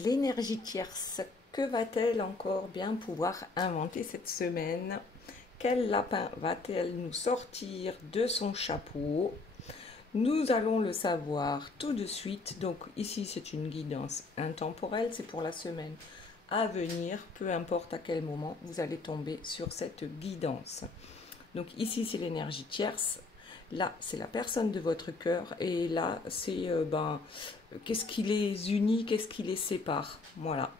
L'énergie tierce, que va-t-elle encore bien pouvoir inventer cette semaine? Quel lapin va-t-elle nous sortir de son chapeau? Nous allons le savoir tout de suite. Donc ici, c'est une guidance intemporelle, c'est pour la semaine à venir, peu importe à quel moment vous allez tomber sur cette guidance. Donc ici, c'est l'énergie tierce. Là, c'est la personne de votre cœur. Et là, c'est qu'est-ce qui les unit, qu'est-ce qui les sépare. Voilà.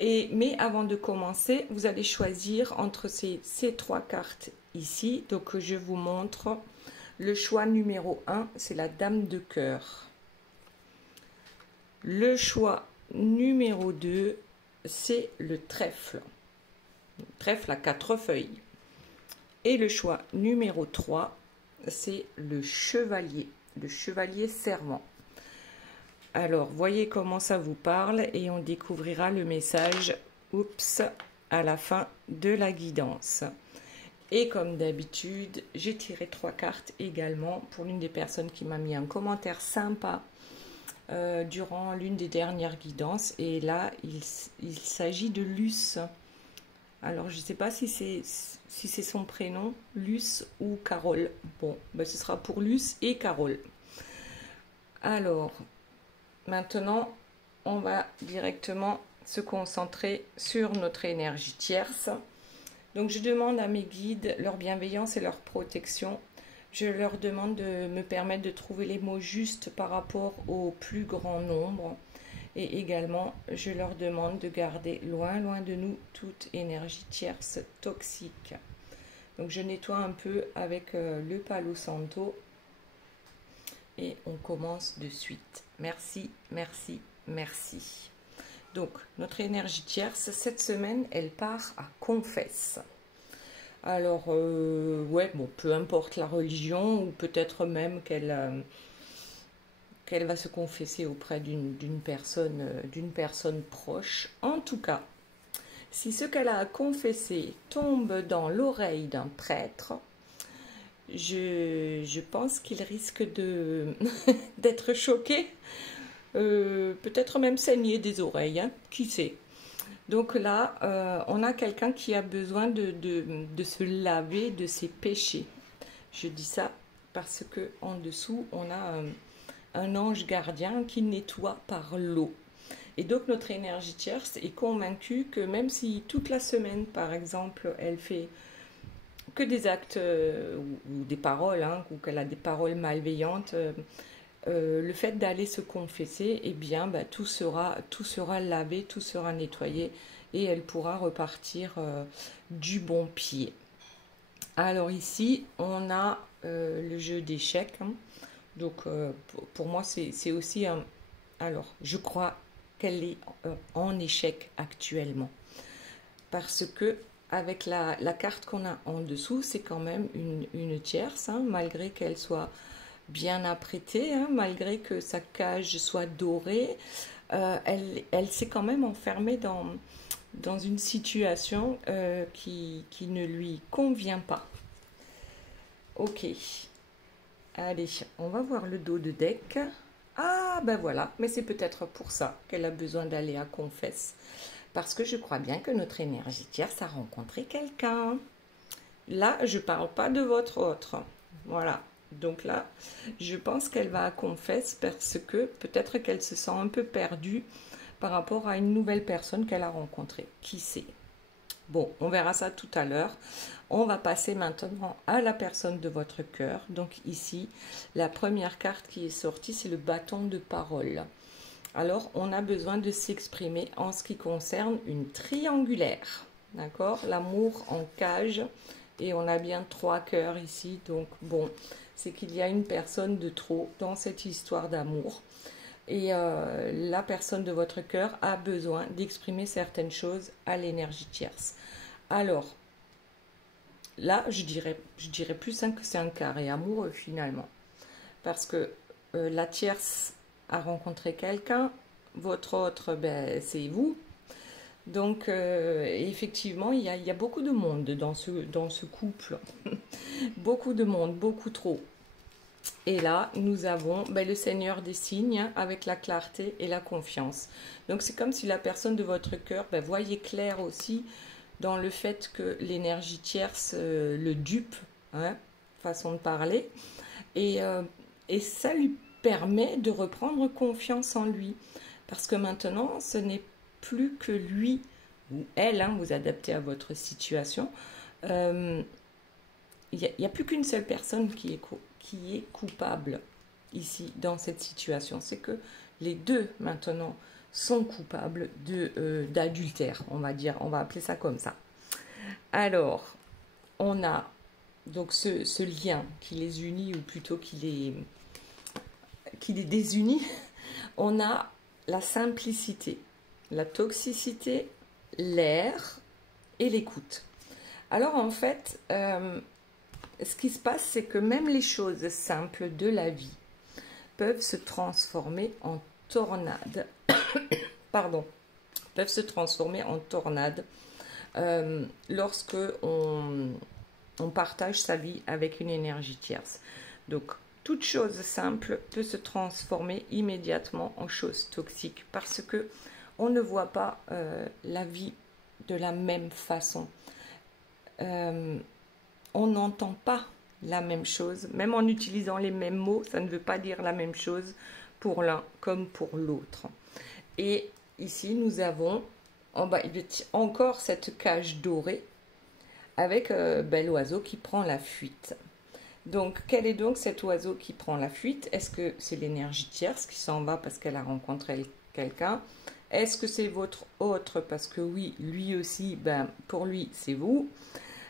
Mais avant de commencer, vous allez choisir entre ces trois cartes ici. Donc, je vous montre le choix numéro 1, c'est la dame de cœur. Le choix numéro 2, c'est le trèfle. Le trèfle à 4 feuilles. Et le choix numéro 3, c'est le chevalier servant. Alors, voyez comment ça vous parle et on découvrira le message « Oups » à la fin de la guidance. Et comme d'habitude, j'ai tiré 3 cartes également pour l'une des personnes qui m'a mis un commentaire sympa durant l'une des dernières guidances. Et là, il s'agit de Luce. Alors, je ne sais pas si c'est son prénom, Luce ou Carole. Bon, ben, ce sera pour Luce et Carole. Alors, maintenant, on va directement se concentrer sur notre énergie tierce. Donc, je demande à mes guides leur bienveillance et leur protection. Je leur demande de me permettre de trouver les mots justes par rapport au plus grand nombre. Et également, je leur demande de garder loin de nous toute énergie tierce toxique. Donc, je nettoie un peu avec le Palo Santo. Et on commence de suite. Merci, merci, merci. Donc, notre énergie tierce, cette semaine, elle part à Confesse. Alors, ouais, bon, peu importe la religion, ou peut-être même qu'elle va se confesser auprès d'une personne proche. En tout cas, si ce qu'elle a à confesser tombe dans l'oreille d'un prêtre, je pense qu'il risque d'être choqué, peut-être même saigner des oreilles, hein, qui sait. Donc là, on a quelqu'un qui a besoin de se laver de ses péchés. Je dis ça parce que en dessous, on a un ange gardien qui nettoie par l'eau. Et donc notre énergie tierce est convaincue que même si toute la semaine, par exemple, elle fait que des actes ou des paroles, hein, ou qu'elle a des paroles malveillantes, le fait d'aller se confesser, eh bien, tout sera lavé, tout sera nettoyé et elle pourra repartir du bon pied. Alors ici, on a le jeu d'échecs. Hein. Donc, pour moi, c'est aussi un... Alors, je crois qu'elle est en échec actuellement. Parce que avec la carte qu'on a en dessous, c'est quand même une tierce, hein, malgré qu'elle soit bien apprêtée, hein, malgré que sa cage soit dorée, elle s'est quand même enfermée dans une situation qui ne lui convient pas. Ok, allez, on va voir le dos de deck. Ah, ben voilà, mais c'est peut-être pour ça qu'elle a besoin d'aller à Confesse. Parce que je crois bien que notre énergie tierce a rencontré quelqu'un. Là, je ne parle pas de votre autre. Voilà. Donc là, je pense qu'elle va à Confesse parce que peut-être qu'elle se sent un peu perdue par rapport à une nouvelle personne qu'elle a rencontrée. Qui sait? Bon, on verra ça tout à l'heure. On va passer maintenant à la personne de votre cœur. Donc ici, la première carte qui est sortie, c'est le bâton de parole. Alors, on a besoin de s'exprimer en ce qui concerne une triangulaire. D'accord? L'amour en cage. Et on a bien 3 cœurs ici. Donc, bon, c'est qu'il y a une personne de trop dans cette histoire d'amour. Et la personne de votre cœur a besoin d'exprimer certaines choses à l'énergie tierce. Alors, là, je dirais plus hein, que c'est un carré amoureux finalement. Parce que la tierce a rencontré quelqu'un, votre autre, ben, c'est vous. Donc, effectivement, il y a beaucoup de monde dans ce couple. Beaucoup de monde, beaucoup trop. Et là, nous avons le Seigneur des signes avec la clarté et la confiance. Donc, c'est comme si la personne de votre cœur voyait clair aussi dans le fait que l'énergie tierce le dupe, hein, façon de parler. Et ça lui permet de reprendre confiance en lui. Parce que maintenant, ce n'est plus que lui ou elle, hein, vous adaptez à votre situation. Il n'y a plus qu'une seule personne qui est coupable ici, dans cette situation. C'est que les deux, maintenant, sont coupables d'adultère, on va dire. On va appeler ça comme ça. Alors, on a donc ce lien qui les unit, ou plutôt qui les désunit. On a la simplicité, la toxicité, l'air et l'écoute. Alors en fait, ce qui se passe, c'est que même les choses simples de la vie peuvent se transformer en tornade. Pardon, peuvent se transformer en tornade lorsque on partage sa vie avec une énergie tierce. Donc, toute chose simple peut se transformer immédiatement en chose toxique parce que on ne voit pas la vie de la même façon. On n'entend pas la même chose, même en utilisant les mêmes mots, ça ne veut pas dire la même chose pour l'un comme pour l'autre. Et ici, nous avons encore cette cage dorée avec l'oiseau qui prend la fuite. Donc, quel est donc cet oiseau qui prend la fuite? Est-ce que c'est l'énergie tierce qui s'en va parce qu'elle a rencontré quelqu'un? Est-ce que c'est votre autre parce que oui, lui aussi, pour lui, c'est vous?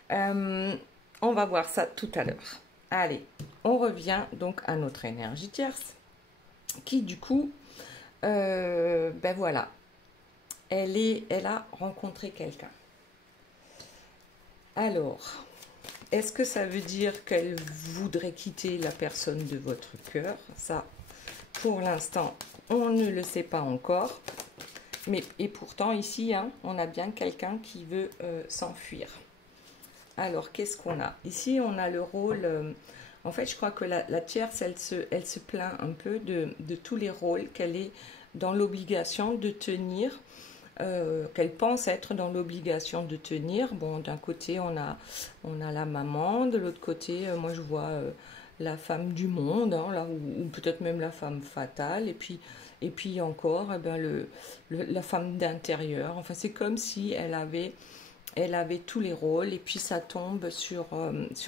On va voir ça tout à l'heure. Allez, on revient donc à notre énergie tierce qui, du coup, voilà, elle a rencontré quelqu'un. Alors, est-ce que ça veut dire qu'elle voudrait quitter la personne de votre cœur? Ça, pour l'instant, on ne le sait pas encore. Et pourtant, ici, hein, on a bien quelqu'un qui veut s'enfuir. Alors, qu'est-ce qu'on a? Ici, on a le rôle... en fait, je crois que la tierce, elle se plaint un peu de tous les rôles qu'elle est dans l'obligation de tenir, qu'elle pense être dans l'obligation de tenir. Bon, d'un côté, on a la maman, de l'autre côté, moi, je vois la femme du monde, hein, là, ou peut-être même la femme fatale, et puis encore, la femme d'intérieur. Enfin, c'est comme si elle avait tous les rôles, et puis ça tombe sur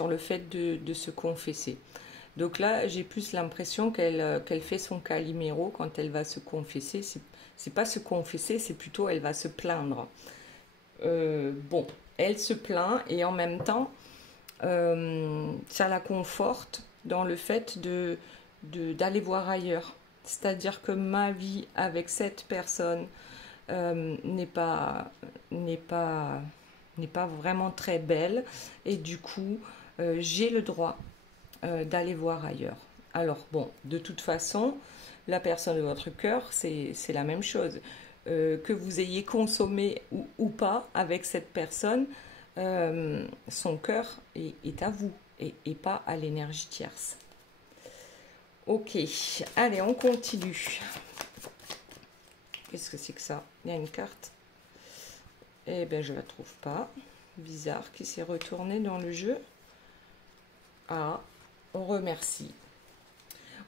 le fait de se confesser. Donc là, j'ai plus l'impression qu'elle fait son caliméro quand elle va se confesser. C'est pas se confesser, c'est plutôt elle va se plaindre. Bon, elle se plaint et en même temps, ça la conforte dans le fait d'aller voir ailleurs. C'est-à-dire que ma vie avec cette personne n'est pas vraiment très belle et du coup j'ai le droit d'aller voir ailleurs. Alors bon, de toute façon, la personne de votre cœur, c'est la même chose. Que vous ayez consommé ou pas avec cette personne, son cœur est à vous et pas à l'énergie tierce. Ok, allez, on continue. Qu'est-ce que c'est que ça? Il y a une carte. Eh bien, je ne la trouve pas. Bizarre, qui s'est retourné dans le jeu. Ah, on remercie.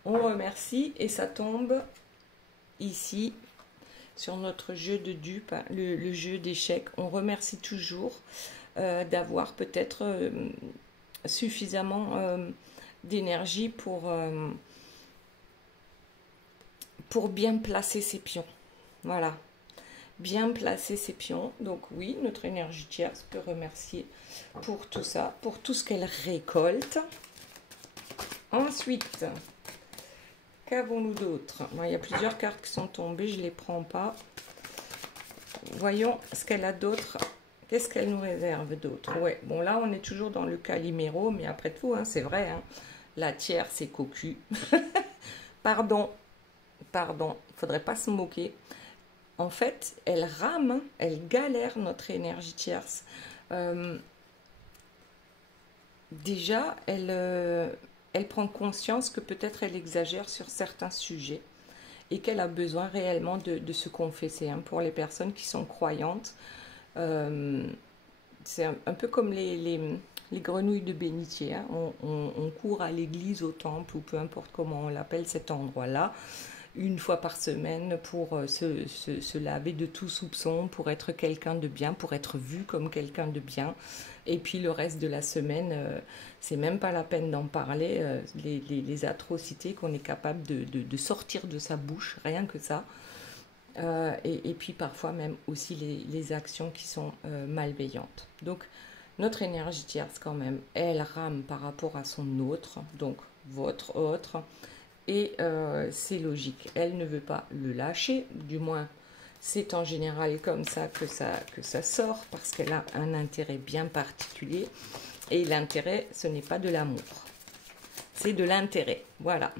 On remercie et ça tombe ici sur notre jeu de dupes, le jeu d'échecs. On remercie toujours d'avoir peut-être suffisamment d'énergie pour bien placer ses pions. Voilà. Bien placer ses pions. Donc oui, notre énergie tierce peut remercier pour tout ça, pour tout ce qu'elle récolte. Ensuite, qu'avons-nous d'autre? Il y a plusieurs cartes qui sont tombées, je ne les prends pas. Voyons ce qu'elle a d'autre. Qu'est-ce qu'elle nous réserve d'autre? Ouais, bon là on est toujours dans le caliméro, mais après tout, hein, c'est vrai, hein, la tierce c'est cocu. Pardon, faudrait pas se moquer. En fait, elle rame, elle galère notre énergie tierce. Déjà, elle elle prend conscience que peut-être elle exagère sur certains sujets et qu'elle a besoin réellement de se confesser. Hein. Pour les personnes qui sont croyantes, c'est un peu comme les grenouilles de bénitier. Hein. On court à l'église, au temple, ou peu importe comment on l'appelle cet endroit-là, une fois par semaine pour se laver de tout soupçon, pour être quelqu'un de bien, pour être vu comme quelqu'un de bien. Et puis le reste de la semaine, c'est même pas la peine d'en parler, les atrocités qu'on est capable de sortir de sa bouche, rien que ça. Et puis parfois même aussi les actions qui sont malveillantes. Donc notre énergie tierce quand même, elle rame par rapport à son autre, donc votre autre. Et c'est logique, elle ne veut pas le lâcher, du moins c'est en général comme ça que ça sort, parce qu'elle a un intérêt bien particulier, et l'intérêt, ce n'est pas de l'amour, c'est de l'intérêt, voilà.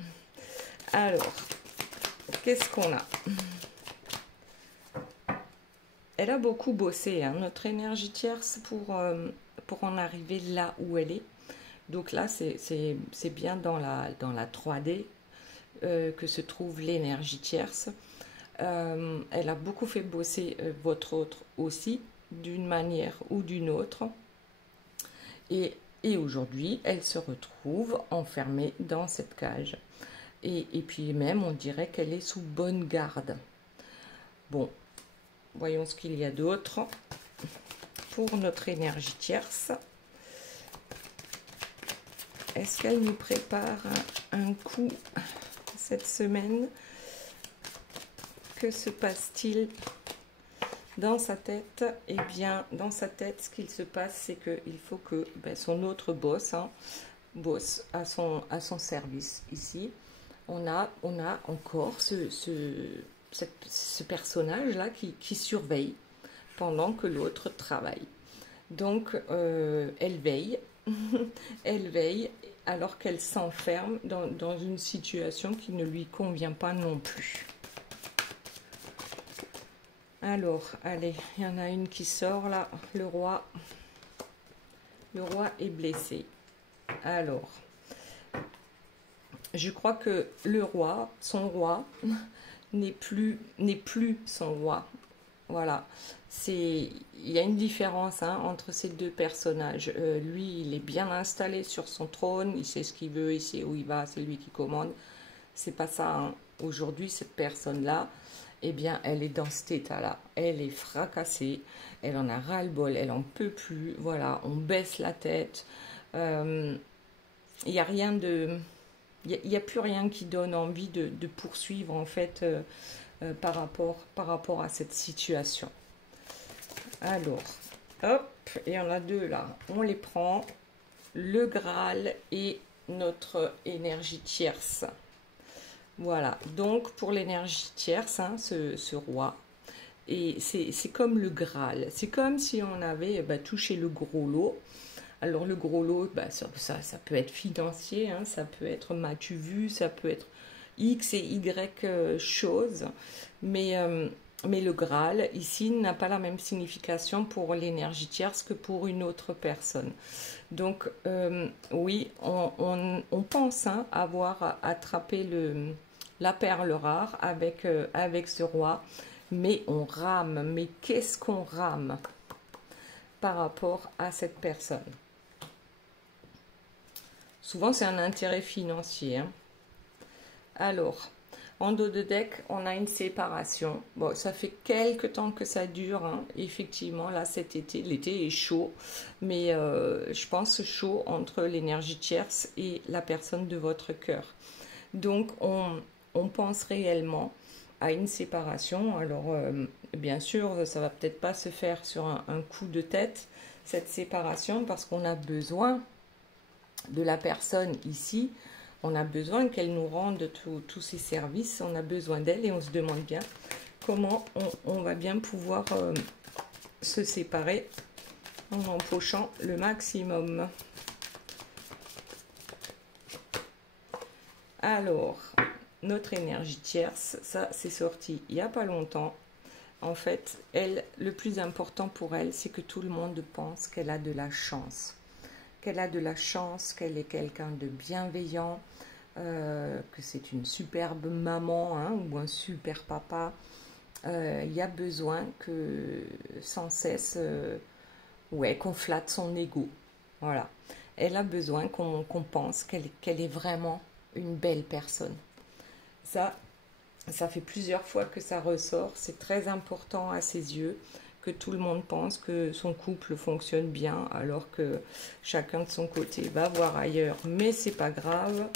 Alors, qu'est-ce qu'on a? Elle a beaucoup bossé, hein, notre énergie tierce, pour en arriver là où elle est. Donc là, c'est bien dans la 3D, que se trouve l'énergie tierce. Elle a beaucoup fait bosser votre autre aussi, d'une manière ou d'une autre. Et aujourd'hui, elle se retrouve enfermée dans cette cage. Et puis même, on dirait qu'elle est sous bonne garde. Bon, voyons ce qu'il y a d'autre pour notre énergie tierce. Est-ce qu'elle nous prépare un coup cette semaine? Que se passe-t-il dans sa tête? Eh bien, dans sa tête, ce qu'il se passe, c'est qu'il faut que son autre boss, hein, bosse à son service. Ici, on a encore ce personnage-là qui surveille pendant que l'autre travaille. Donc, elle veille, elle veille, alors qu'elle s'enferme dans une situation qui ne lui convient pas non plus. Alors, allez, il y en a une qui sort là, le roi. Le roi est blessé. Alors, je crois que le roi, son roi, n'est plus son roi. Voilà, il y a une différence hein, entre ces deux personnages. Lui, il est bien installé sur son trône, il sait ce qu'il veut, il sait où il va, c'est lui qui commande. C'est pas ça. Hein. Aujourd'hui, cette personne-là, eh bien, elle est dans cet état-là. Elle est fracassée, elle en a ras-le-bol, elle en peut plus. Voilà, on baisse la tête. Il n'y a rien de... Il n'y a plus rien qui donne envie de poursuivre, en fait, par rapport à cette situation. Alors, hop, il y en a deux là. On les prend. Le Graal et notre énergie tierce. Voilà, donc pour l'énergie tierce, hein, ce roi, et c'est comme le Graal, c'est comme si on avait touché le gros lot. Alors le gros lot, ça peut être financier, hein, ça peut être m'as-tu vu, ça peut être X et Y choses, mais le Graal, ici, n'a pas la même signification pour l'énergie tierce que pour une autre personne. Donc, oui, on pense hein, avoir attrapé la perle rare avec ce roi, mais on rame. Mais qu'est-ce qu'on rame par rapport à cette personne? Souvent, c'est un intérêt financier. Hein. Alors, en dos de deck, on a une séparation. Bon, ça fait quelques temps que ça dure. Hein. Effectivement, là, cet été, l'été est chaud. Mais je pense chaud entre l'énergie tierce et la personne de votre cœur. Donc, on pense réellement à une séparation. Alors, bien sûr, ça va peut-être pas se faire sur un coup de tête, cette séparation, parce qu'on a besoin de la personne ici. On a besoin qu'elle nous rende tous ses services, on a besoin d'elle et on se demande bien comment on va bien pouvoir se séparer en empochant le maximum. Alors, notre énergie tierce, ça c'est sorti il n'y a pas longtemps. En fait, elle, le plus important pour elle, c'est que tout le monde pense qu'elle a de la chance. qu'elle a de la chance, qu'elle est quelqu'un de bienveillant, que c'est une superbe maman hein, ou un super papa. Il y a besoin que sans cesse, ouais, qu'on flatte son ego. Voilà. Elle a besoin qu'on pense qu'elle est vraiment une belle personne. Ça fait plusieurs fois que ça ressort. C'est très important à ses yeux que tout le monde pense que son couple fonctionne bien alors que chacun de son côté va voir ailleurs. Mais c'est pas grave.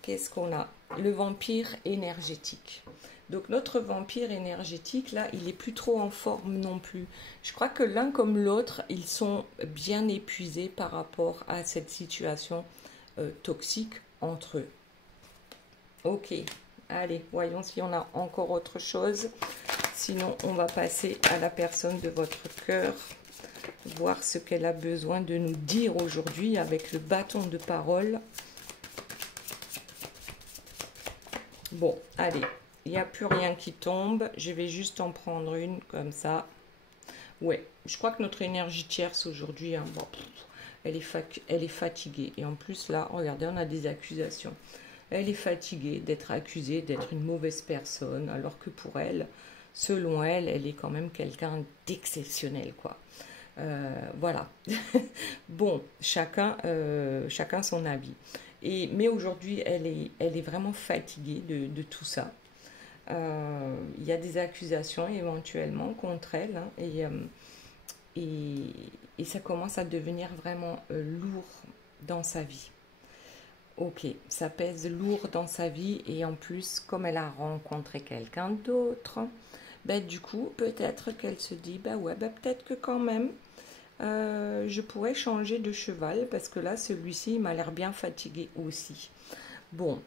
Qu'est-ce qu'on a? Le vampire énergétique. Donc notre vampire énergétique, là, il est plus trop en forme non plus. Je crois que l'un comme l'autre, ils sont bien épuisés par rapport à cette situation toxique entre eux. Ok, allez, voyons si on a encore autre chose. Sinon, on va passer à la personne de votre cœur, voir ce qu'elle a besoin de nous dire aujourd'hui avec le bâton de parole. Bon, allez, il n'y a plus rien qui tombe. Je vais juste en prendre une comme ça. Ouais, je crois que notre énergie tierce aujourd'hui, hein, bon, elle est fatiguée. Et en plus, là, regardez, on a des accusations. Elle est fatiguée d'être accusée d'être une mauvaise personne, alors que pour elle, selon elle, elle est quand même quelqu'un d'exceptionnel, quoi. Voilà. Bon, chacun son avis. Mais aujourd'hui, elle est vraiment fatiguée de tout ça. Il y a des accusations éventuellement contre elle, hein, et ça commence à devenir vraiment lourd dans sa vie. Ok, ça pèse lourd dans sa vie et en plus, comme elle a rencontré quelqu'un d'autre, ben, du coup, peut-être qu'elle se dit, bah ouais, ben, peut-être que quand même, je pourrais changer de cheval parce que là, celui-ci, il m'a l'air bien fatigué aussi. Bon,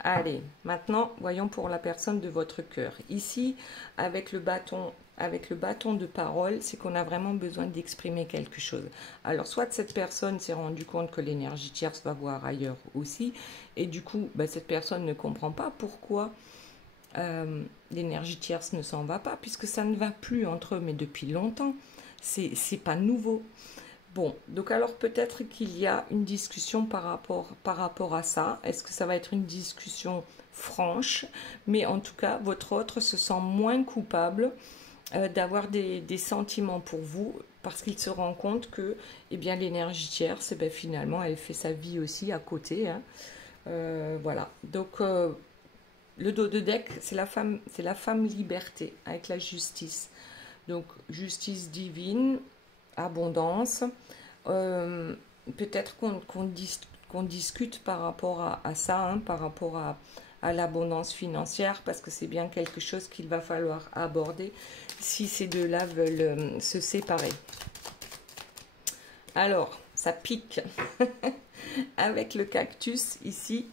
allez, maintenant, voyons pour la personne de votre cœur. Ici, avec le bâton de parole, c'est qu'on a vraiment besoin d'exprimer quelque chose. Alors, soit cette personne s'est rendue compte que l'énergie tierce va voir ailleurs aussi, et du coup, bah, cette personne ne comprend pas pourquoi l'énergie tierce ne s'en va pas, puisque ça ne va plus entre eux, mais depuis longtemps. C'est pas nouveau. Bon, donc alors peut-être qu'il y a une discussion par rapport à ça. Est-ce que ça va être une discussion franche? Mais en tout cas, votre autre se sent moins coupable d'avoir des sentiments pour vous parce qu'il se rend compte que eh bien, l'énergie tierce, eh bien, finalement, elle fait sa vie aussi à côté. Hein. Voilà. Donc, le dos de deck, c'est la femme liberté avec la justice. Donc, justice divine, abondance. Peut-être qu'on discute par rapport à ça, hein, par rapport à l'abondance financière, parce que c'est bien quelque chose qu'il va falloir aborder si ces deux-là veulent se séparer. Alors, ça pique. Avec le cactus ici,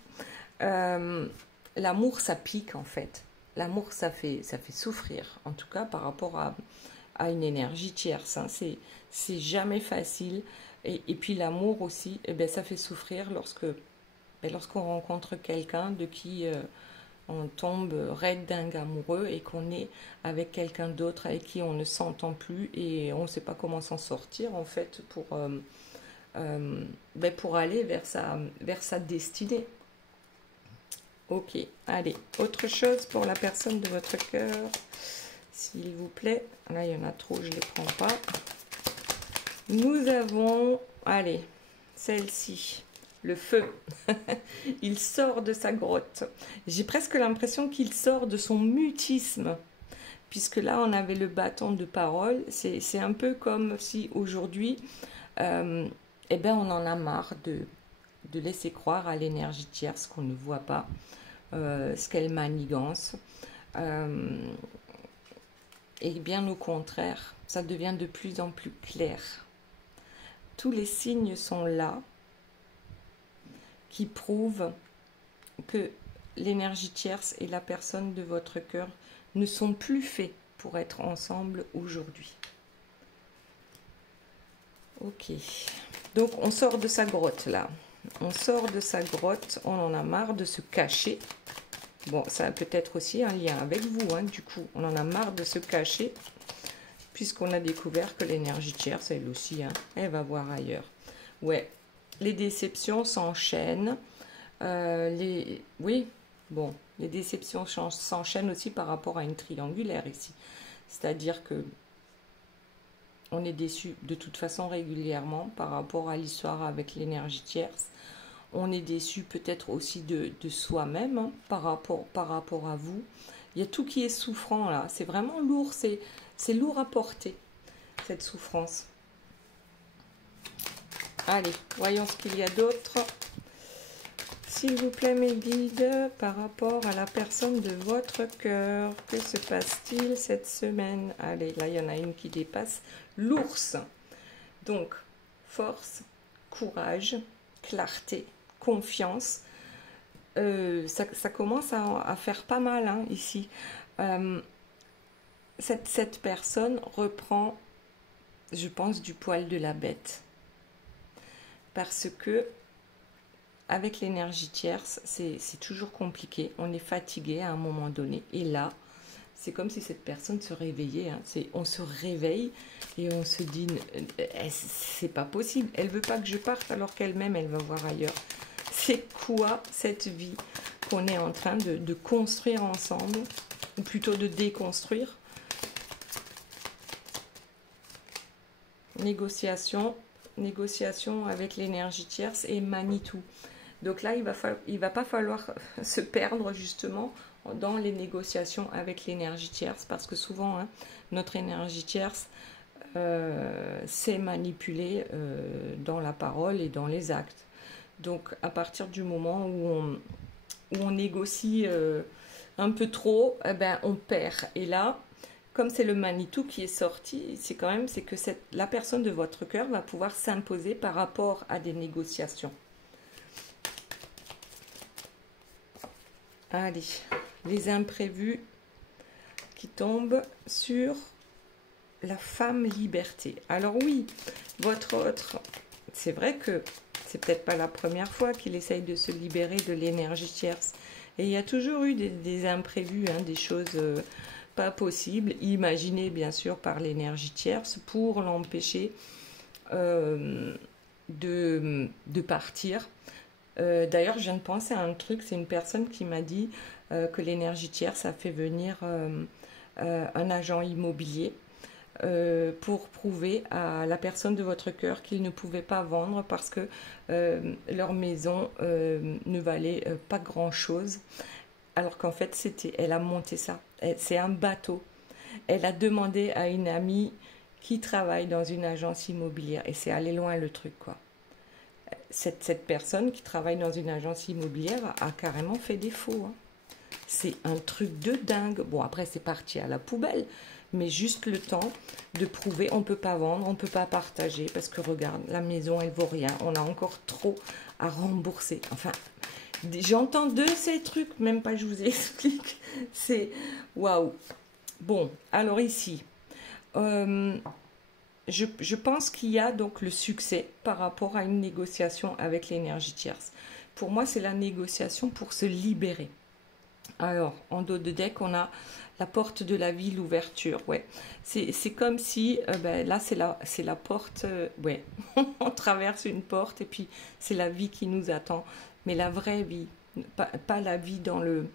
l'amour, ça pique en fait. L'amour, ça fait souffrir, en tout cas par rapport à une énergie tierce. Hein. C'est jamais facile. Et puis l'amour aussi, eh bien, ça fait souffrir lorsqu'on rencontre quelqu'un de qui on tombe raide dingue amoureux et qu'on est avec quelqu'un d'autre avec qui on ne s'entend plus et on ne sait pas comment s'en sortir en fait pour aller vers sa destinée. Ok, allez, autre chose pour la personne de votre cœur, s'il vous plaît. Là, il y en a trop, je ne les prends pas. Nous avons, allez, celle-ci, le feu. Il sort de sa grotte. J'ai presque l'impression qu'il sort de son mutisme, puisque là, on avait le bâton de parole. C'est un peu comme si aujourd'hui, eh ben, on en a marre de laisser croire à l'énergie tierce qu'on ne voit pas, ce qu'elle manigance. Et bien au contraire, ça devient de plus en plus clair. Tous les signes sont là qui prouvent que l'énergie tierce et la personne de votre cœur ne sont plus faits pour être ensemble aujourd'hui. Ok, donc on sort de sa grotte là. On sort de sa grotte, on en a marre de se cacher. Bon, ça a peut-être aussi un lien avec vous, hein, du coup. On en a marre de se cacher, puisqu'on a découvert que l'énergie tierce, elle aussi, hein, elle va voir ailleurs. Ouais, les déceptions s'enchaînent. Oui, bon, les déceptions s'enchaînent aussi par rapport à une triangulaire ici. C'est-à-dire que on est déçu de toute façon régulièrement par rapport à l'histoire avec l'énergie tierce. On est déçu peut-être aussi de soi-même, hein, par rapport à vous. Il y a tout qui est souffrant là. C'est vraiment lourd, c'est lourd à porter, cette souffrance. Allez, voyons ce qu'il y a d'autre. S'il vous plaît, mes guides, par rapport à la personne de votre cœur, que se passe-t-il cette semaine? Allez, là, il y en a une qui dépasse. L'ours. Donc, force, courage, clarté, confiance. Ça commence à faire pas mal, hein, ici. Cette personne reprend, je pense, du poil de la bête. Parce que avec l'énergie tierce, c'est toujours compliqué. On est fatigué à un moment donné. Et là, c'est comme si cette personne se réveillait. Hein. On se réveille et on se dit, c'est pas possible. Elle veut pas que je parte alors qu'elle-même, elle va voir ailleurs. C'est quoi cette vie qu'on est en train de construire ensemble, ou plutôt de déconstruire? Négociation avec l'énergie tierce et Manitou. Donc là, il va pas falloir se perdre justement dans les négociations avec l'énergie tierce, parce que souvent, hein, notre énergie tierce c'est manipulée dans la parole et dans les actes. Donc à partir du moment où on négocie un peu trop, eh ben, on perd. Et là, comme c'est le Manitou qui est sorti, c'est que la personne de votre cœur va pouvoir s'imposer par rapport à des négociations. Allez, les imprévus qui tombent sur la femme liberté. Alors oui, votre autre, c'est vrai que c'est peut-être pas la première fois qu'il essaye de se libérer de l'énergie tierce. Et il y a toujours eu des imprévus, hein, des choses pas possibles, imaginées bien sûr par l'énergie tierce pour l'empêcher de partir. D'ailleurs, je viens de penser à un truc, c'est une personne qui m'a dit que l'énergie tierce a fait venir un agent immobilier pour prouver à la personne de votre cœur qu'ils ne pouvaient pas vendre parce que leur maison ne valait pas grand-chose. Alors qu'en fait, elle a monté ça. C'est un bateau. Elle a demandé à une amie qui travaille dans une agence immobilière. Et c'est allé loin le truc, quoi. Cette personne qui travaille dans une agence immobilière a carrément fait défaut. Hein. C'est un truc de dingue. Bon, après, c'est parti à la poubelle. Mais juste le temps de prouver, on ne peut pas vendre, on ne peut pas partager. Parce que regarde, la maison, elle vaut rien. On a encore trop à rembourser. Enfin, j'entends de ces trucs, même pas je vous explique. C'est waouh. Bon, alors ici... Je pense qu'il y a donc le succès par rapport à une négociation avec l'énergie tierce. Pour moi, c'est la négociation pour se libérer. Alors, en dos de deck, on a la porte de la vie, l'ouverture. Ouais, c'est comme si, là, c'est la porte. Ouais, on traverse une porte et puis c'est la vie qui nous attend. Mais la vraie vie, pas la vie dans le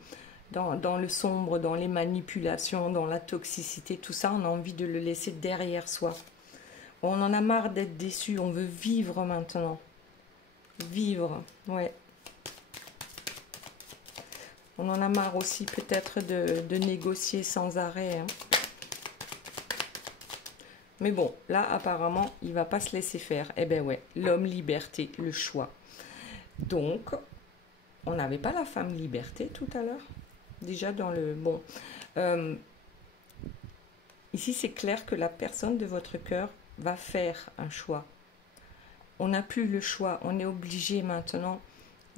sombre, dans les manipulations, dans la toxicité. Tout ça, on a envie de le laisser derrière soi. On en a marre d'être déçu, on veut vivre maintenant. Vivre, ouais. On en a marre aussi peut-être de négocier sans arrêt. Hein. Mais bon, là apparemment, il ne va pas se laisser faire. Eh ben ouais, l'homme liberté, le choix. Donc, on n'avait pas la femme liberté tout à l'heure. Déjà dans le... Bon. Ici, c'est clair que la personne de votre cœur va faire un choix. On n'a plus le choix. On est obligé maintenant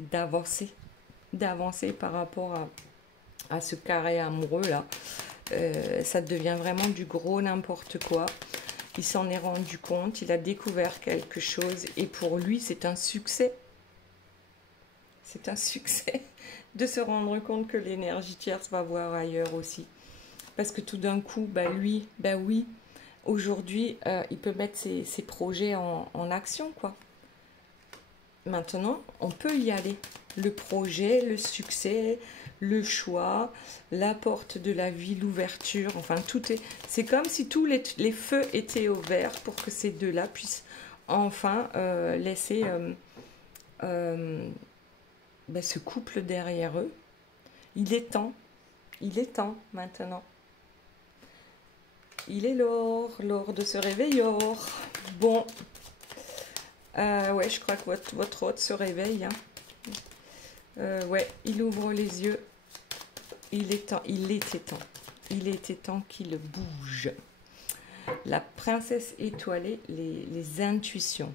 d'avancer. D'avancer par rapport à ce carré amoureux là. Ça devient vraiment du gros n'importe quoi. Il s'en est rendu compte. Il a découvert quelque chose. Et pour lui, c'est un succès. C'est un succès de se rendre compte que l'énergie tierce va voir ailleurs aussi. Parce que tout d'un coup, lui, oui, aujourd'hui, il peut mettre ses projets en action, quoi. maintenant, on peut y aller. Le projet, le succès, le choix, la porte de la vie, l'ouverture, enfin tout est... C'est comme si tous les feux étaient au vert pour que ces deux-là puissent enfin laisser ce couple derrière eux. Il est temps maintenant. Il est l'heure de se réveiller. Bon, ouais, je crois que votre hôte se réveille. Hein. Ouais, il ouvre les yeux. Il était temps qu'il bouge. La princesse étoilée, les intuitions.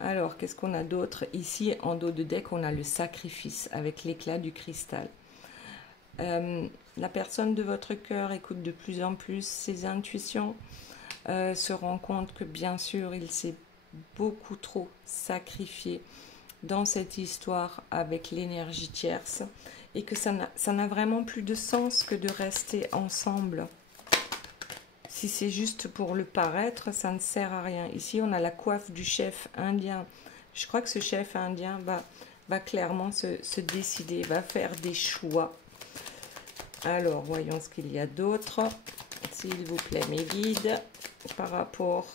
Alors, qu'est-ce qu'on a d'autre? Ici, en dos de deck, on a le sacrifice avec l'éclat du cristal. La personne de votre cœur écoute de plus en plus ses intuitions, se rend compte que bien sûr, il s'est beaucoup trop sacrifié dans cette histoire avec l'énergie tierce et que ça n'a vraiment plus de sens que de rester ensemble. Si c'est juste pour le paraître, ça ne sert à rien. Ici, on a la coiffe du chef indien. Je crois que ce chef indien va clairement se décider, va faire des choix. Alors, voyons ce qu'il y a d'autre. S'il vous plaît, mes guides, par rapport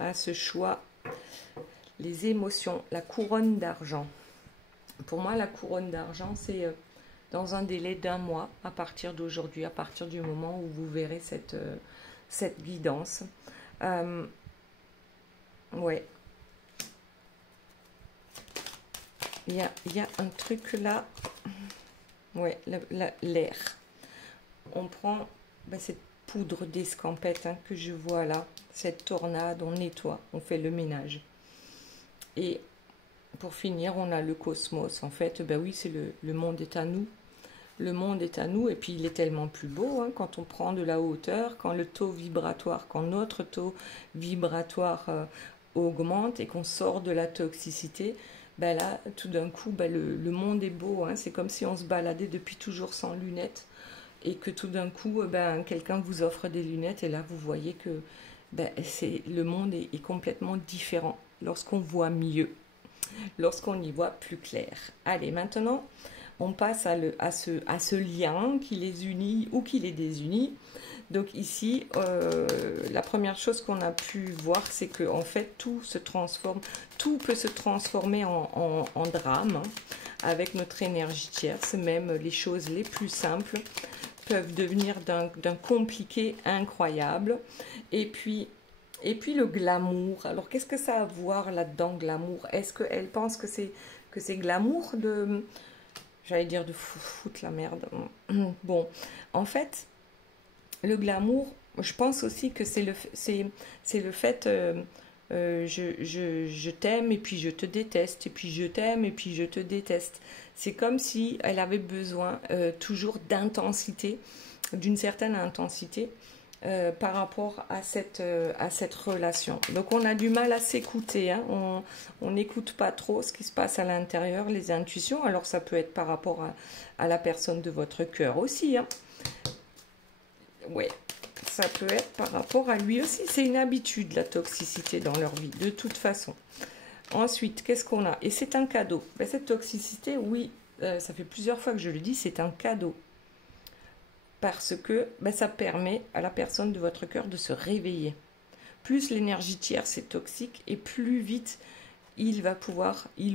à ce choix. Les émotions, la couronne d'argent. Pour moi, la couronne d'argent, c'est dans un délai d'1 mois, à partir d'aujourd'hui, à partir du moment où vous verrez cette guidance. Ouais. Il y a un truc là. Ouais, l'air. On prend cette poudre d'escampette que je vois là, cette tornade, on nettoie, on fait le ménage. Et pour finir, on a le cosmos. En fait, oui, c'est le monde est à nous. Le monde est à nous et puis il est tellement plus beau quand on prend de la hauteur, quand le taux vibratoire, quand notre taux vibratoire augmente et qu'on sort de la toxicité. Là, tout d'un coup, le monde est beau. C'est comme si on se baladait depuis toujours sans lunettes et que tout d'un coup, quelqu'un vous offre des lunettes et là, vous voyez que le monde est complètement différent lorsqu'on voit mieux, lorsqu'on y voit plus clair. Allez, maintenant, on passe à ce lien qui les unit ou qui les désunit. Donc ici, la première chose qu'on a pu voir, c'est que en fait, tout se transforme, tout peut se transformer en drame avec notre énergie tierce. Même les choses les plus simples peuvent devenir d'un compliqué incroyable. Et puis le glamour. Alors, qu'est-ce que ça a à voir là-dedans, glamour? Est-ce qu'elle pense que c'est glamour de... J'allais dire de foutre la merde. Bon, en fait... Le glamour, je pense aussi que c'est le fait je t'aime et puis je te déteste, et puis je t'aime et puis je te déteste. C'est comme si elle avait besoin toujours d'intensité, d'une certaine intensité par rapport à cette relation. Donc on a du mal à s'écouter, on n'écoute pas trop ce qui se passe à l'intérieur, les intuitions. Alors ça peut être par rapport à la personne de votre cœur aussi, Ouais, ça peut être par rapport à lui aussi. C'est une habitude, la toxicité dans leur vie, de toute façon. Ensuite, qu'est-ce qu'on a? Et c'est un cadeau. Cette toxicité, oui, ça fait plusieurs fois que je le dis, c'est un cadeau. Parce que ça permet à la personne de votre cœur de se réveiller. Plus l'énergie tierce est toxique et plus vite il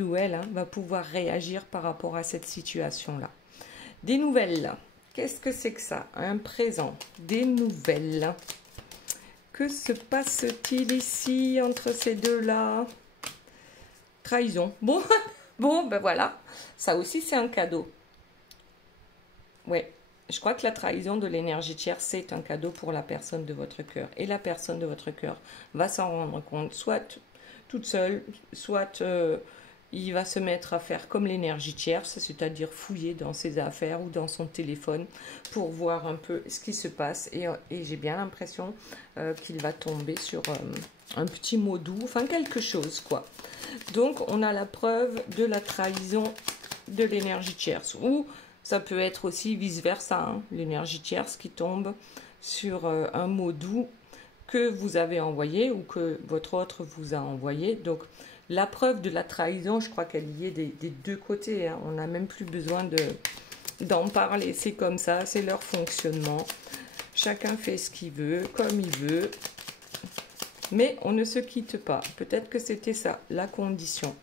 ou elle va pouvoir réagir par rapport à cette situation-là. Des nouvelles. Qu'est-ce que c'est que ça? Un présent, des nouvelles. Que se passe-t-il ici entre ces deux-là? Trahison. Bon, voilà. Ça aussi, c'est un cadeau. Ouais, je crois que la trahison de l'énergie tierce, c'est un cadeau pour la personne de votre cœur. Et la personne de votre cœur va s'en rendre compte, soit toute seule, soit... il va se mettre à faire comme l'énergie tierce, c'est-à-dire fouiller dans ses affaires ou dans son téléphone pour voir un peu ce qui se passe. Et j'ai bien l'impression qu'il va tomber sur un petit mot doux, enfin quelque chose, quoi. Donc, on a la preuve de la trahison de l'énergie tierce. Ou ça peut être aussi vice-versa, l'énergie tierce qui tombe sur un mot doux que vous avez envoyé ou que votre autre vous a envoyé. Donc, la preuve de la trahison, je crois qu'elle y est des deux côtés. Hein. On n'a même plus besoin d'en parler. C'est comme ça, c'est leur fonctionnement. Chacun fait ce qu'il veut, comme il veut. Mais on ne se quitte pas. Peut-être que c'était ça, la condition.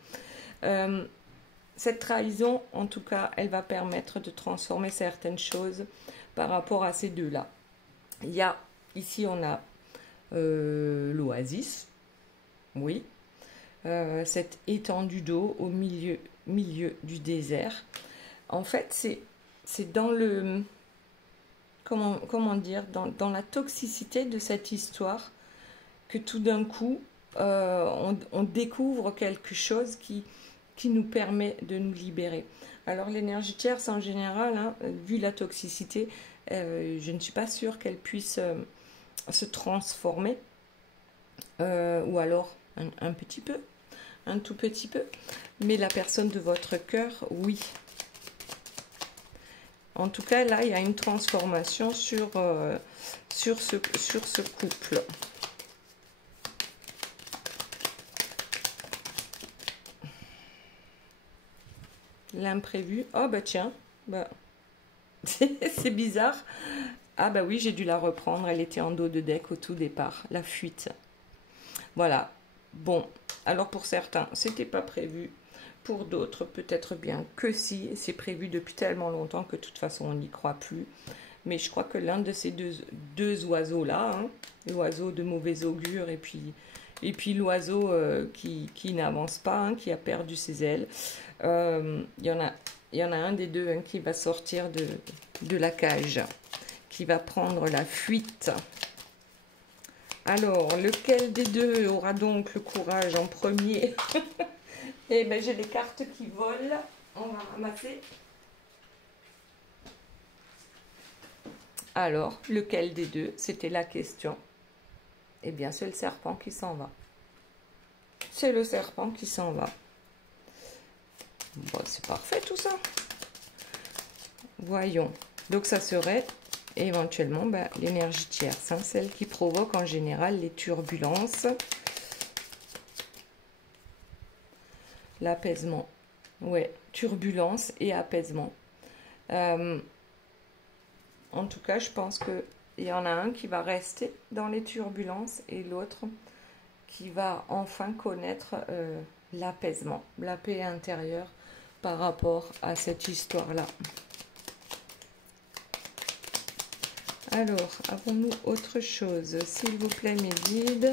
Cette trahison, en tout cas, elle va permettre de transformer certaines choses par rapport à ces deux-là. Il y a, ici on a l'oasis, oui, cette étendue d'eau au milieu du désert. En fait, c'est dans le, comment dire, dans la toxicité de cette histoire que tout d'un coup, on découvre quelque chose qui nous permet de nous libérer. Alors l'énergie tierce en général, hein, vu la toxicité, je ne suis pas sûre qu'elle puisse se transformer, ou alors un petit peu, un tout petit peu, mais la personne de votre cœur, oui. En tout cas, là, il y a une transformation sur ce couple. L'imprévu. Oh, bah tiens, bah, c'est bizarre. Ah, bah oui, j'ai dû la reprendre. Elle était en dos de deck au tout départ. La fuite. Voilà. Bon, alors pour certains, c'était pas prévu. Pour d'autres, peut-être bien que si. C'est prévu depuis tellement longtemps que de toute façon, on n'y croit plus. Mais je crois que l'un de ces deux oiseaux-là, hein, l'oiseau de mauvais augure et puis l'oiseau qui n'avance pas, hein, qui a perdu ses ailes, il y en a un des deux, hein, qui va sortir de la cage, qui va prendre la fuite. Alors, lequel des deux aura donc le courage en premier? Eh bien, j'ai les cartes qui volent. On va ramasser. Alors, lequel des deux? C'était la question. Eh bien, c'est le serpent qui s'en va. C'est le serpent qui s'en va. Bon, c'est parfait tout ça. Voyons. Donc, ça serait éventuellement l'énergie tierce, hein, celle qui provoque en général les turbulences. L'apaisement. Ouais, turbulence et apaisement. En tout cas, je pense qu'il y en a un qui va rester dans les turbulences et l'autre qui va enfin connaître l'apaisement, la paix intérieure par rapport à cette histoire-là. Alors, avons-nous autre chose, s'il vous plaît, mes guides,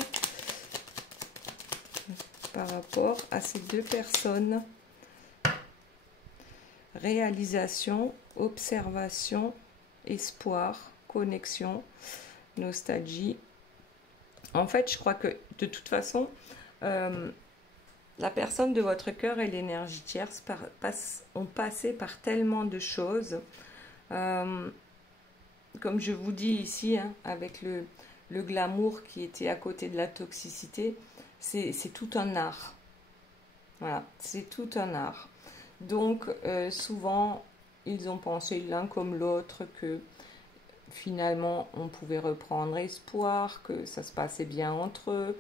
par rapport à ces deux personnes? Réalisation, observation, espoir, connexion, nostalgie. En fait, je crois que de toute façon, la personne de votre cœur et l'énergie tierce ont passé par tellement de choses. Comme je vous dis ici, hein, avec le glamour qui était à côté de la toxicité, c'est tout un art. Voilà, c'est tout un art. Donc, souvent, ils ont pensé l'un comme l'autre que finalement, on pouvait reprendre espoir, que ça se passait bien entre eux.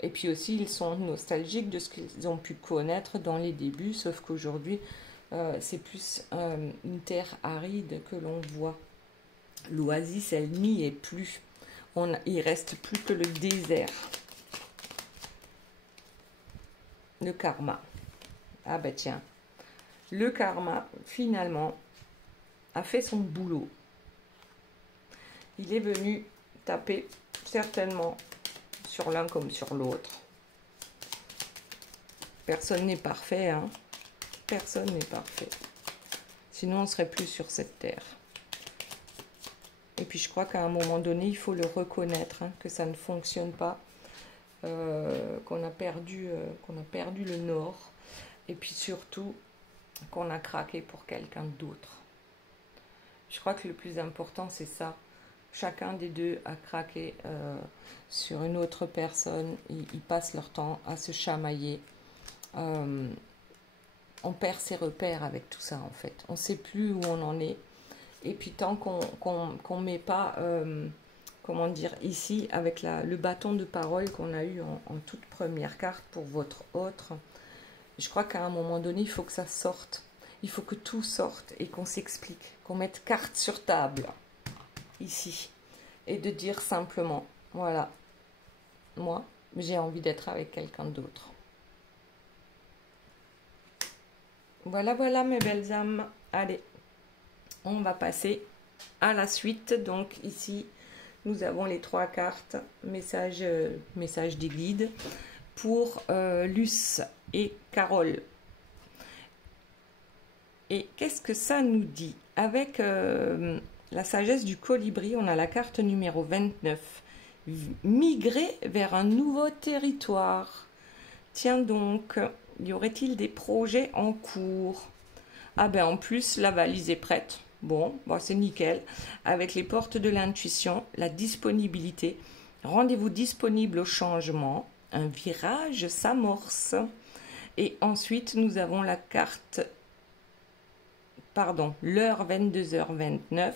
Et puis aussi, ils sont nostalgiques de ce qu'ils ont pu connaître dans les débuts, sauf qu'aujourd'hui, c'est plus une terre aride que l'on voit. L'oasis, elle n'y est plus. Il reste plus que le désert. Le karma. Ah ben tiens, le karma, finalement, a fait son boulot. Il est venu taper certainement sur l'un comme sur l'autre. Personne n'est parfait, hein. Personne n'est parfait. Sinon, on ne serait plus sur cette terre. Et puis, je crois qu'à un moment donné, il faut le reconnaître, hein, que ça ne fonctionne pas, qu'on a perdu le nord. Et puis surtout, qu'on a craqué pour quelqu'un d'autre. Je crois que le plus important, c'est ça. Chacun des deux a craqué sur une autre personne. Ils passent leur temps à se chamailler. On perd ses repères avec tout ça, en fait. On ne sait plus où on en est. Et puis tant qu'on met pas, comment dire, ici, avec le bâton de parole qu'on a eu en toute première carte pour votre autre. Je crois qu'à un moment donné, il faut que ça sorte. Il faut que tout sorte et qu'on s'explique, qu'on mette carte sur table, ici. Et de dire simplement, voilà, moi, j'ai envie d'être avec quelqu'un d'autre. Voilà, voilà mes belles âmes. Allez, on va passer à la suite. Donc ici, nous avons les 3 cartes, message des guides pour Luce et Carole. Et qu'est-ce que ça nous dit? Avec la sagesse du colibri, on a la carte numéro 29. Migrer vers un nouveau territoire. Tiens donc, y aurait-il des projets en cours? Ah ben en plus, la valise est prête. Bon, c'est nickel. Avec les portes de l'intuition, la disponibilité. Rendez-vous disponible au changement. Un virage s'amorce. Et ensuite, nous avons la carte, l'heure 22h29,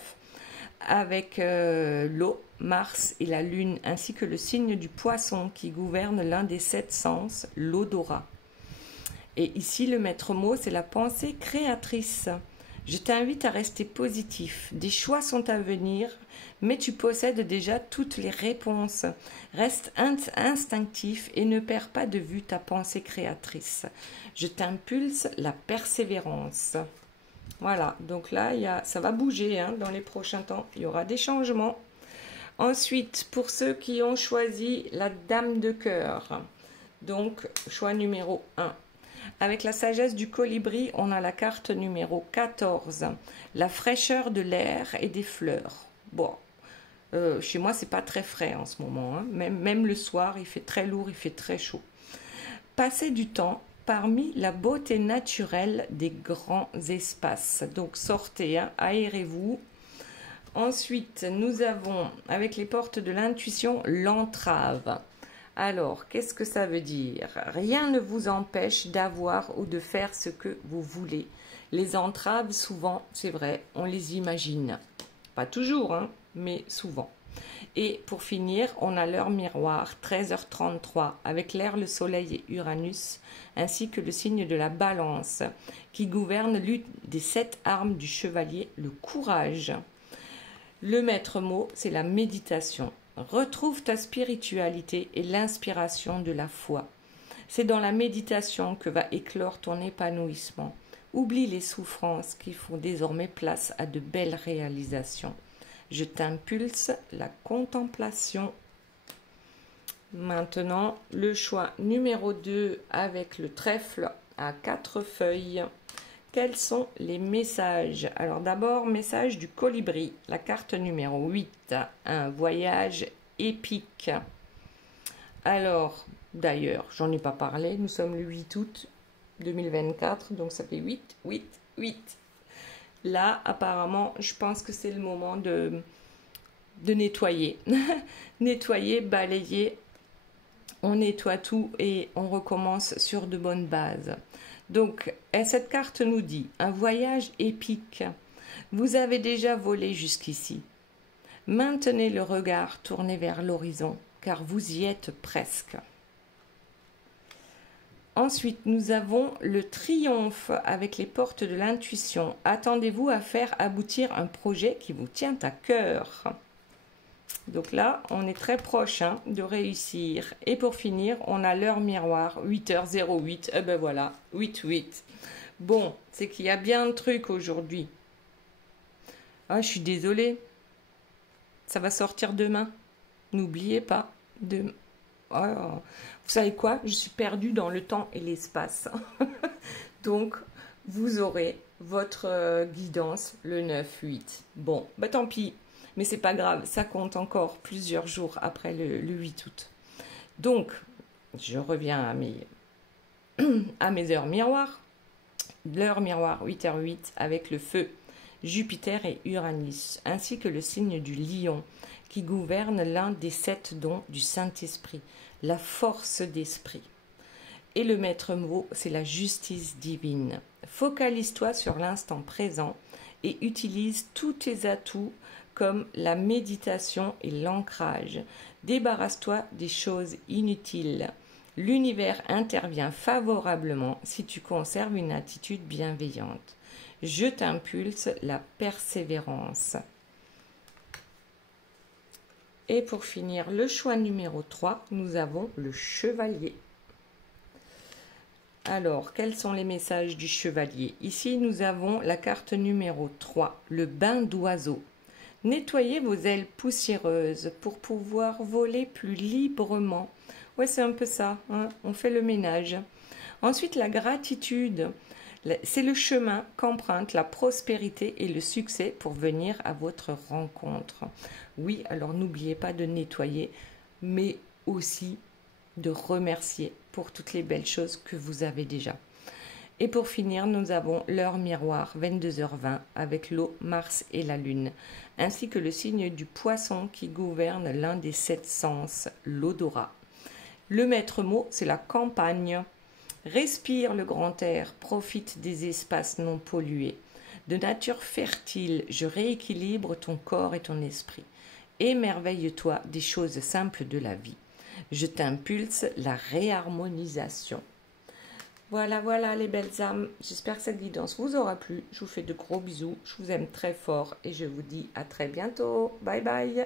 avec l'eau, Mars et la Lune, ainsi que le signe du poisson qui gouverne l'un des 7 sens, l'odorat. Et ici, le maître mot, c'est la pensée créatrice. Je t'invite à rester positif. Des choix sont à venir, mais tu possèdes déjà toutes les réponses. Reste instinctif et ne perds pas de vue ta pensée créatrice. Je t'impulse la persévérance. Voilà, donc là, ça va bouger hein, dans les prochains temps. Il y aura des changements. Ensuite, pour ceux qui ont choisi la dame de cœur, donc choix numéro 1. Avec la sagesse du colibri, on a la carte numéro 14. La fraîcheur de l'air et des fleurs. Bon, chez moi, c'est pas très frais en ce moment. Hein. Même le soir, il fait très lourd, il fait très chaud. Passer du temps parmi la beauté naturelle des grands espaces. Donc sortez, hein, aérez-vous. Ensuite, nous avons, avec les portes de l'intuition, l'entrave. Alors, qu'est-ce que ça veut dire? Rien ne vous empêche d'avoir ou de faire ce que vous voulez. Les entraves, souvent, c'est vrai, on les imagine. Pas toujours, hein, mais souvent. Et pour finir, on a l'heure miroir, 13h33, avec l'air, le soleil et Uranus, ainsi que le signe de la balance, qui gouverne l'une des 7 armes du chevalier, le courage. Le maître mot, c'est la méditation. Retrouve ta spiritualité et l'inspiration de la foi. C'est dans la méditation que va éclore ton épanouissement. Oublie les souffrances qui font désormais place à de belles réalisations. Je t'impulse la contemplation. Maintenant, le choix numéro 2 avec le trèfle à 4 feuilles. Quels sont les messages? Alors d'abord, message du colibri, la carte numéro 8, un voyage épique. Alors, d'ailleurs, j'en ai pas parlé, nous sommes le 8 août 2024, donc ça fait 8, 8, 8. Là, apparemment, je pense que c'est le moment de nettoyer. Nettoyer, balayer, on nettoie tout et on recommence sur de bonnes bases. Donc, cette carte nous dit un voyage épique. Vous avez déjà volé jusqu'ici. Maintenez le regard tourné vers l'horizon, car vous y êtes presque. Ensuite, nous avons le triomphe avec les portes de l'intuition. Attendez-vous à faire aboutir un projet qui vous tient à cœur. Donc là, on est très proche hein, de réussir. Et pour finir, on a l'heure miroir, 8h08. Eh ben voilà, 8-8. Bon, c'est qu'il y a bien un truc aujourd'hui. Ah, je suis désolée. Ça va sortir demain. N'oubliez pas. Oh, vous savez quoi? Je suis perdue dans le temps et l'espace. Donc, vous aurez votre guidance le 9-8. Bon, bah tant pis. Mais c'est pas grave, ça compte encore plusieurs jours après le 8 août. Donc, je reviens à mes heures miroirs. L'heure miroir 8h08 avec le feu, Jupiter et Uranus, ainsi que le signe du lion qui gouverne l'un des 7 dons du Saint-Esprit, la force d'esprit. Et le maître mot, c'est la justice divine. Focalise-toi sur l'instant présent et utilise tous tes atouts comme la méditation et l'ancrage. Débarrasse-toi des choses inutiles. L'univers intervient favorablement si tu conserves une attitude bienveillante. Je t'impulse la persévérance. Et pour finir, le choix numéro 3, nous avons le chevalier. Alors, quels sont les messages du chevalier? Ici, nous avons la carte numéro 3, le bain d'oiseau. Nettoyez vos ailes poussiéreuses pour pouvoir voler plus librement. Ouais, c'est un peu ça, hein, on fait le ménage. Ensuite, la gratitude. C'est le chemin qu'emprunte la prospérité et le succès pour venir à votre rencontre. Oui, alors n'oubliez pas de nettoyer, mais aussi de remercier pour toutes les belles choses que vous avez déjà. Et pour finir, nous avons l'heure miroir, 22h20, avec l'eau, Mars et la Lune, ainsi que le signe du poisson qui gouverne l'un des 7 sens, l'odorat. Le maître mot, c'est la campagne. Respire le grand air, profite des espaces non pollués. De nature fertile, je rééquilibre ton corps et ton esprit. Émerveille-toi des choses simples de la vie. Je t'impulse la réharmonisation. Voilà, voilà les belles âmes. J'espère que cette guidance vous aura plu. Je vous fais de gros bisous. Je vous aime très fort et je vous dis à très bientôt. Bye bye.